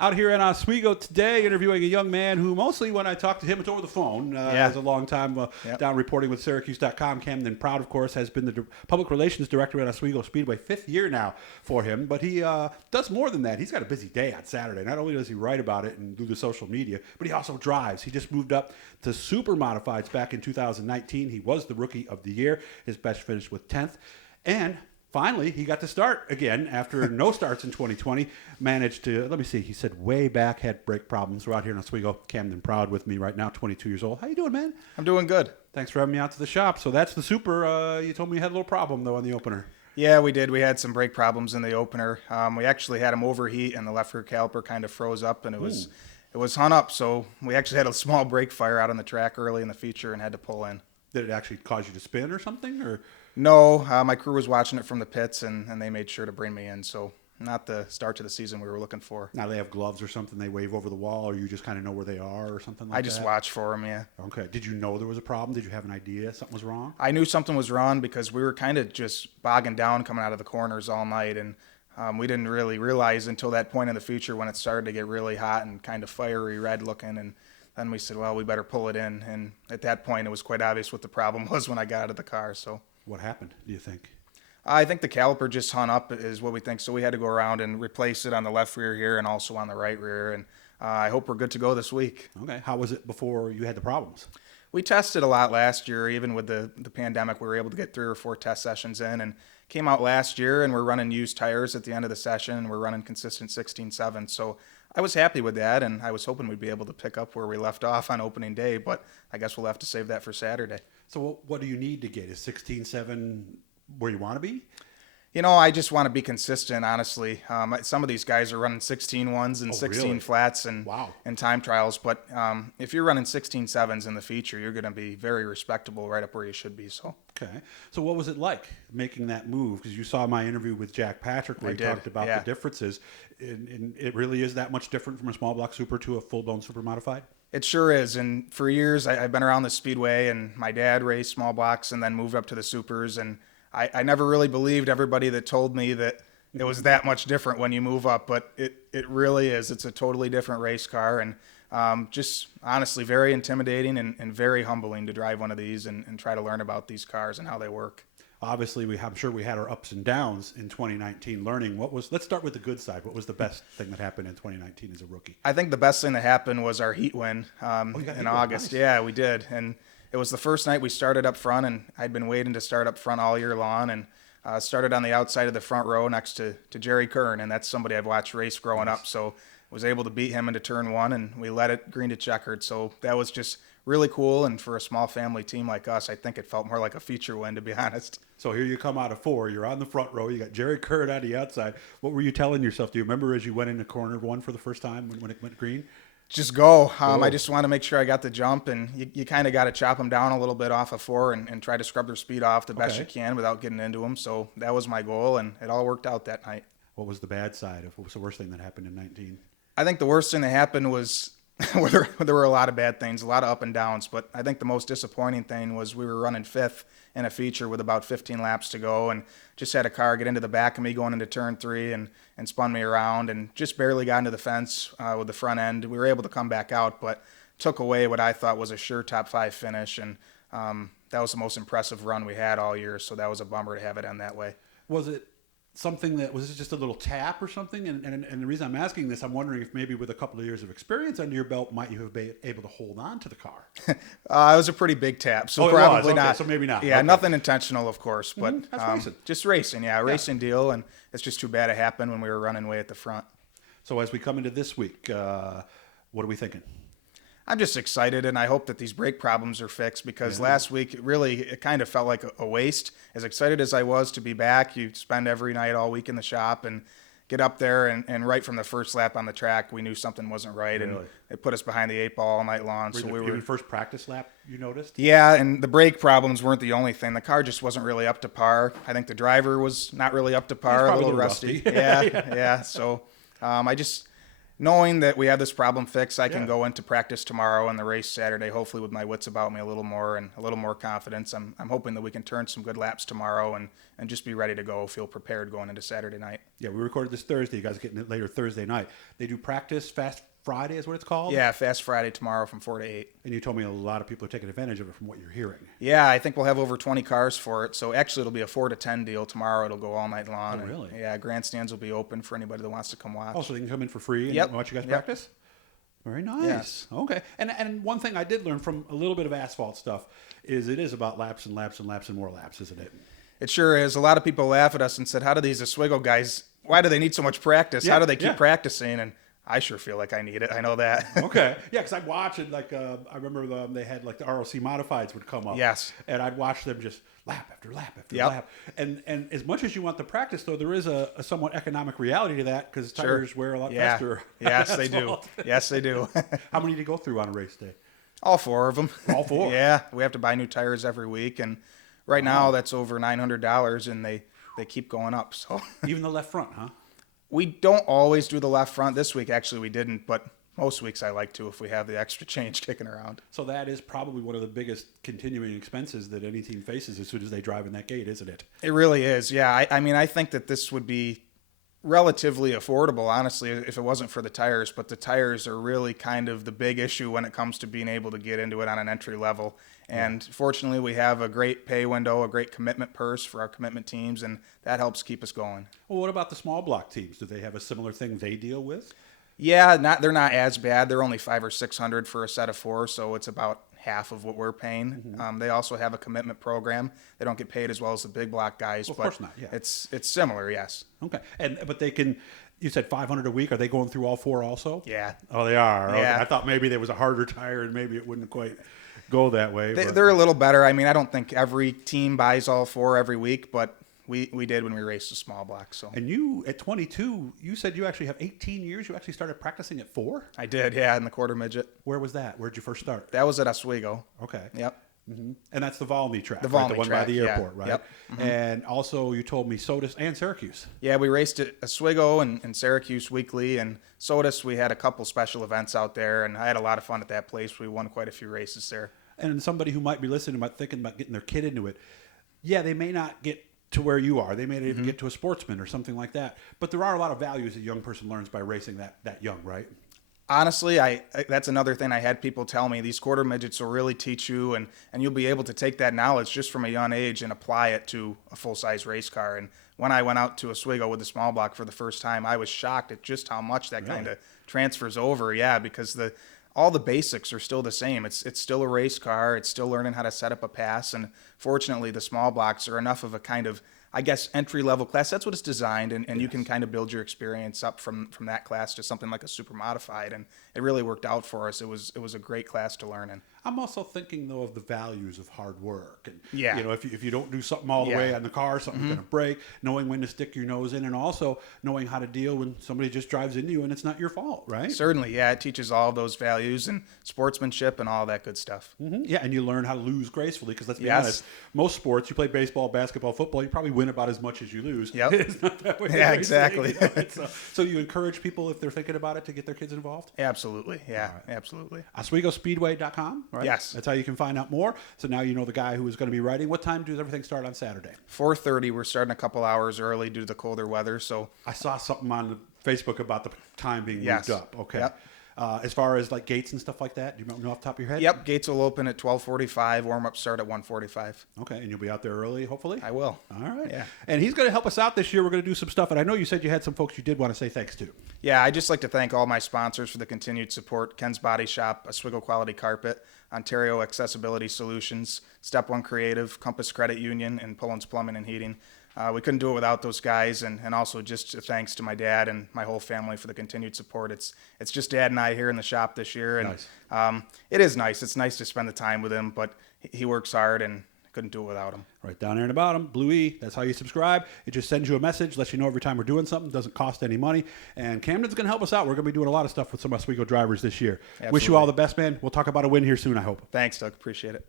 Out here in Oswego today, interviewing a young man who mostly, when I talk to him, it's over the phone. As a long time down reporting with Syracuse.com. Camden Proud, of course, has been the public relations director at Oswego Speedway, 5th year now for him. But he does more than that. He's got a busy day on Saturday. Not only does he write about it and do the social media, but he also drives. He just moved up to Supermodifieds back in 2019. He was the Rookie of the Year. His best finish with 10th. And finally, he got to start again after no starts in 2020. Managed to, let me see, he said way back, had brake problems. We're out here in Oswego. Camden Proud with me right now, 22 years old. How you doing, man? I'm doing good. Thanks for having me out to the shop. So that's the Super. You told me you had a little problem, though, on the opener. Yeah, we did. We had some brake problems in the opener. We actually had them overheat, and the left rear caliper kind of froze up, and it was hung up. So we actually had a small brake fire out on the track early in the feature and had to pull in. Did it actually cause you to spin or something? Or no, my crew was watching it from the pits, and they made sure to bring me in. So not the start to the season we were looking for. Now they have gloves or something they wave over the wall, or you just kind of know where they are or something like that? I just watch for them, yeah. Okay. Did you know there was a problem? Did you have an idea something was wrong? I knew something was wrong because we were kind of just bogging down coming out of the corners all night, and we didn't really realize until that point in the future when it started to get really hot and kind of fiery red looking, and then we said, well, we better pull it in. And at that point, it was quite obvious what the problem was when I got out of the car. So what happened, do you think? I think the caliper just hung up is what we think. So we had to go around and replace it on the left rear here and also on the right rear. And I hope we're good to go this week. Okay. How was it before you had the problems? We tested a lot last year. Even with the pandemic, we were able to get 3 or 4 test sessions in and came out last year, and we're running used tires at the end of the session, and we're running consistent 16.7. So I was happy with that, and I was hoping we'd be able to pick up where we left off on opening day, but I guess we'll have to save that for Saturday. So what do you need to get? Is 16.7 where you want to be? You know, I just want to be consistent, honestly. Some of these guys are running 16.1s and 16 flats and time trials, but if you're running 16.7s in the feature, you're going to be very respectable right up where you should be. So. Okay. So what was it like making that move? Because you saw my interview with Jack Patrick where he talked about the differences. And it really is that much different from a small block super to a full-blown super modified? It sure is. And for years, I've been around the Speedway, and my dad raced small blocks and then moved up to the supers, and I never really believed everybody that told me that it was that much different when you move up, but it really is. It's a totally different race car, and just honestly very intimidating and very humbling to drive one of these and try to learn about these cars and how they work. Obviously, I'm sure we had our ups and downs in 2019 learning. Let's start with the good side. What was the best thing that happened in 2019 as a rookie? I think the best thing that happened was our heat win in August. Nice. Yeah, we did. And it was the first night we started up front, and I'd been waiting to start up front all year long, and started on the outside of the front row next to Jerry Kern, and that's somebody I've watched race growing up, so was able to beat him into turn 1, and we led it green to checkered. So that was just really cool, and for a small family team like us, I think it felt more like a feature win, to be honest. So here you come out of 4, you're on the front row, you got Jerry Kern on the outside. What were you telling yourself? Do you remember as you went into corner 1 for the first time when it went green? Just go. I just want to make sure I got the jump, and you kind of got to chop them down a little bit off of 4 and try to scrub their speed off the best you can without getting into them. So that was my goal, and it all worked out that night. What was the bad side of what was the worst thing that happened in 19? I think the worst thing that happened was there were a lot of bad things, a lot of up and downs, but I think the most disappointing thing was we were running 5th in a feature with about 15 laps to go, and just had a car get into the back of me going into turn 3 and spun me around, and just barely got into the fence with the front end. We were able to come back out, but took away what I thought was a sure top 5 finish, and that was the most impressive run we had all year, so that was a bummer to have it end that way. Was it something that was it just a little tap or something? And the reason I'm asking this, I'm wondering if maybe with a couple of years of experience under your belt, might you have been able to hold on to the car? It was a pretty big tap, so probably not. So maybe not. Yeah, nothing intentional, of course, but racing. Just racing. Yeah, racing deal, and it's just too bad it happened when we were running way at the front. So as we come into this week, what are we thinking? I'm just excited, and I hope that these brake problems are fixed, because last week it kind of felt like a waste. As excited as I was to be back, you spend every night all week in the shop and get up there, and right from the first lap on the track, we knew something wasn't right, and it put us behind the 8 ball all night long. So we were even first practice lap, you noticed? Yeah, and the brake problems weren't the only thing. The car just wasn't really up to par. I think the driver was not really up to par, a little rusty. Yeah. So knowing that we have this problem fixed, I can go into practice tomorrow and the race Saturday, hopefully with my wits about me a little more and a little more confidence. I'm hoping that we can turn some good laps tomorrow and just be ready to go, feel prepared going into Saturday night. Yeah, we recorded this Thursday. You guys are getting it later Thursday night. They do practice Fast Friday is what it's called? Yeah, Fast Friday tomorrow from 4 to 8. And you told me a lot of people are taking advantage of it from what you're hearing. Yeah, I think we'll have over 20 cars for it. So actually it'll be a 4 to 10 deal. Tomorrow it'll go all night long. Oh, really? And, yeah, grandstands will be open for anybody that wants to come watch. Oh, so they can come in for free and watch you guys practice? Very nice. Yes. Okay. And one thing I did learn from a little bit of asphalt stuff is it is about laps and laps and laps and more laps, isn't it? It sure is. A lot of people laugh at us and said, how do these Oswego guys, why do they need so much practice? How do they keep practicing? And I sure feel like I need it. I know that. Okay. Yeah, because I'd watch it. Like I remember they had like the ROC Modifieds would come up. Yes. And I'd watch them just lap after lap after lap. And as much as you want the practice, though, there is a somewhat economic reality to that because tires wear a lot faster. Yes, they do. Yes, they do. How many do you go through on a race day? All 4 of them. All 4? Yeah. We have to buy new tires every week. And right now that's over $900 and they keep going up. So even the left front, huh? We don't always do the left front. This week, actually, we didn't, but most weeks I like to if we have the extra change kicking around. So that is probably one of the biggest continuing expenses that any team faces as soon as they drive in that gate, isn't it? It really is, yeah. I mean, I think that this would be relatively affordable, honestly, if it wasn't for the tires, but the tires are really kind of the big issue when it comes to being able to get into it on an entry level. And fortunately, we have a great pay window, a great commitment purse for our commitment teams, and that helps keep us going. Well, what about the small block teams? Do they have a similar thing they deal with? Yeah, they're not as bad. They're only $500 or $600 for a set of 4, so it's about half of what we're paying. Mm-hmm. They also have a commitment program. They don't get paid as well as the big block guys, well, of course not. Yeah, it's similar. Yes. Okay, but they can. You said $500 a week. Are they going through all 4 also? Yeah. Oh, they are. Yeah. Okay. I thought maybe there was a harder tire and maybe it wouldn't quite go that way. They're a little better. I mean, I don't think every team buys all 4 every week, but we did when we raced the small block. So. And you, at 22, you said you actually have 18 years. You actually started practicing at 4? I did, yeah, in the quarter midget. Where was that? Where'd you first start? That was at Oswego. Okay. Yep. Mm-hmm. And that's the Volney track, the Volney one track, by the airport, right? Yep. Mm-hmm. And also, you told me Sodus and Syracuse. Yeah, we raced at Oswego and Syracuse weekly, and Sodus, we had a couple special events out there, and I had a lot of fun at that place. We won quite a few races there. And somebody who might be listening, thinking about getting their kid into it, yeah, they may not get to where you are. They may not even get to a sportsman or something like that. But there are a lot of values a young person learns by racing that young, right? Honestly, that's another thing I had people tell me. These quarter midgets will really teach you, and you'll be able to take that knowledge just from a young age and apply it to a full-size race car. And when I went out to Oswego with the small block for the first time, I was shocked at just how much that kind of transfers over. Yeah, because all the basics are still the same. It's still a race car. It's still learning how to set up a pass. And fortunately, the small blocks are enough of a kind of, I guess, entry-level class. That's what it's designed, and you can kind of build your experience up from that class to something like a Supermodified, and it really worked out for us. It was a great class to learn in. I'm also thinking, though, of the values of hard work. And, yeah. You know, if you don't do something all the way on the car, something's going to break, knowing when to stick your nose in, and also knowing how to deal when somebody just drives into you and it's not your fault, right? Certainly, yeah. It teaches all those values and sportsmanship and all that good stuff. Mm-hmm. Yeah, and you learn how to lose gracefully, because let's be honest, most sports, you play baseball, basketball, football, you probably win about as much as you lose. Yep. It's not that way. Yeah, exactly. You know, so you encourage people, if they're thinking about it, to get their kids involved? Absolutely, yeah, absolutely. OswegoSpeedway.com, right? Yes. That's how you can find out more. So now you know the guy who is going to be riding. What time does everything start on Saturday? 4:30. We're starting a couple hours early due to the colder weather. So I saw something on Facebook about the time being moved up. Okay. Yep. As far as like gates and stuff like that, do you know off the top of your head? Yep. Gates will open at 12:45. Warm-up start at 1:45. Okay, and you'll be out there early, hopefully? I will. All right. Yeah. And he's going to help us out this year. We're going to do some stuff, and I know you said you had some folks you did want to say thanks to. Yeah, I'd just like to thank all my sponsors for the continued support. Ken's Body Shop, Oswego Quality Carpet, Ontario Accessibility Solutions, Step One Creative, Compass Credit Union, and Pullens Plumbing and Heating. We couldn't do it without those guys, and also just thanks to my dad and my whole family for the continued support. It's just Dad and I here in the shop this year, and nice. It is nice. It's nice to spend the time with him, but he works hard, and couldn't do it without him. Right down there in the bottom, Blue E, that's how you subscribe. It just sends you a message, lets you know every time we're doing something, doesn't cost any money. And Camden's going to help us out. We're going to be doing a lot of stuff with some Oswego drivers this year. Absolutely. Wish you all the best, man. We'll talk about a win here soon, I hope. Thanks, Doug. Appreciate it.